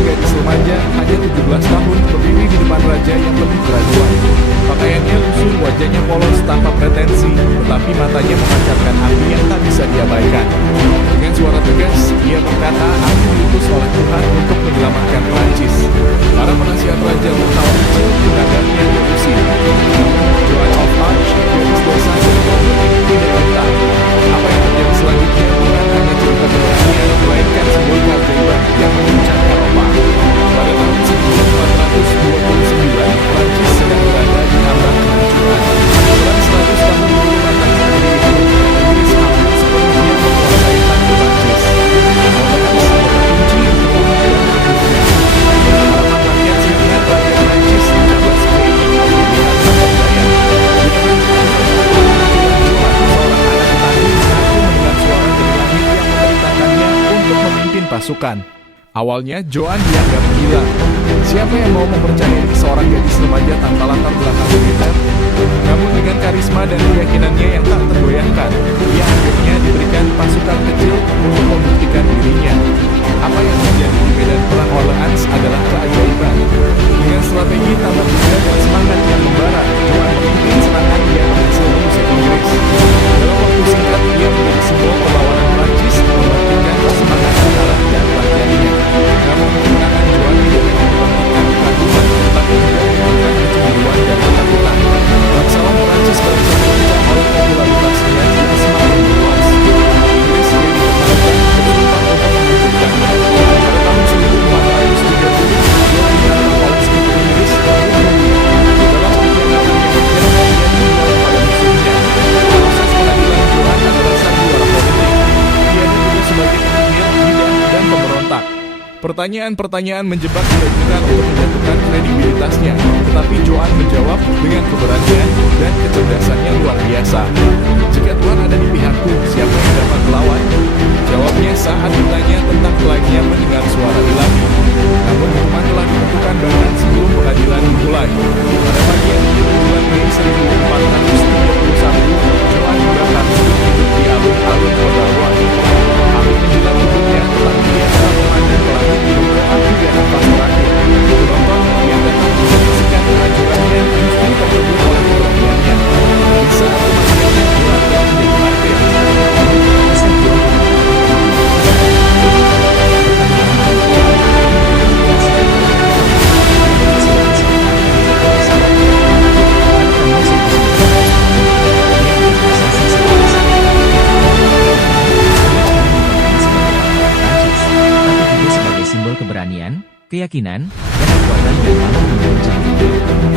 seorang gadis remaja hanya 17 tahun berdiri di depan raja yang lebih graduan. Pakaiannya lusuh, wajahnya polos tanpa pretensi, tetapi matanya memancarkan api yang tak bisa diabaikan. Dengan suara tegas, ia berkata, "Aku diutus oleh Tuhan untuk menyelamatkan Prancis." Para penasihat raja tertawa kecil menghadapinya delusi. Joan of Arc, gadis desa dari Normandy, tidak betah. Apa yang terjadi selanjutnya bukan hanya cerita keberanian, melainkan sebuah keajaiban yang mengguncang Eropa. Pada tahun 1429, Prancis sedang berada di ambang kehancuran. Dalam 100 tahun berulang negeri itu, Inggris hampir sepenuhnya menguasai tanah Prancis. Orleans sebagai kunci untuk kemenangan hidupnya. Harapan rakyat sangat raja Prancis menjabat sebagai pilihan berdaya. Di tengah Joan, seorang anak petani, mengaku mendengar suara dari langit yang memerintahkannya untuk memimpin pasukan. Awalnya, Joan dianggap gila. Siapa yang mau mempercayai seorang gadis remaja tanpa latar belakang militer? Namun dengan karisma dan keyakinannya yang tak tergoyahkan, ia akhirnya diberikan pasukan kecil untuk membuktikan dirinya. Apa yang terjadi di medan perang Orleans adalah keajaiban. Dengan strategi tambah muda dan semangat yang membara, Joan memimpin serangan yang berhasil mengusir Inggris. Dalam waktu singkat, ia menjadi simbol perlawanan Prancis, membangkitkan semangat tentara dan rakyatnya. Namun kemenangan Joan tidak hanya membangkitkan kekaguman, tetapi juga menimbulkan kecemburuan dan ketakutan. Bangsawan Prancis baru saja pecah oleh popularitasnya yang semakin meluas. Inggris jadi termakan bersumpah untuk mewujudkannya. Pada tahun 1430, Joan diangkat oleh sekutu Inggris dan dibunuh. Dalam pengkhianatan yang kejam, ia dijual pada musuhnya. Proses pengadilan Joan adalah sandiwara politik. Ia dituduh sebagai penyihir, bidah, dan pemberontak. Pertanyaan-pertanyaan menjebak diajukan untuk menjatuhkan kredibilitasnya, tetapi Joan menjawab dengan keberanian dan kecerdasan yang luar biasa. "Jika Tuhan ada di pihakku, siapa yang dapat melawan?" Jawabnya saat ditanya tentang lainnya mendengar suara ilahi. Namun hukuman telah ditentukan bahkan sebelum pengadilan dimulai. Pada pagi yang dingin bulan Mei 1431, Joan dibakar hidup di alun-alun kota Rouen. Api menjilat tubuhnya, tetapi dia tetap memandang ke langit di berdoa hingga nafas terakhir. Penonton yang datang menyaksikan kehancurannya justru terkejut oleh keberaniannya. Di saat kematiannya, Joan telah menjadi martir. Keberanian, keyakinan, dan kekuatan yang mampu mengguncang dunia.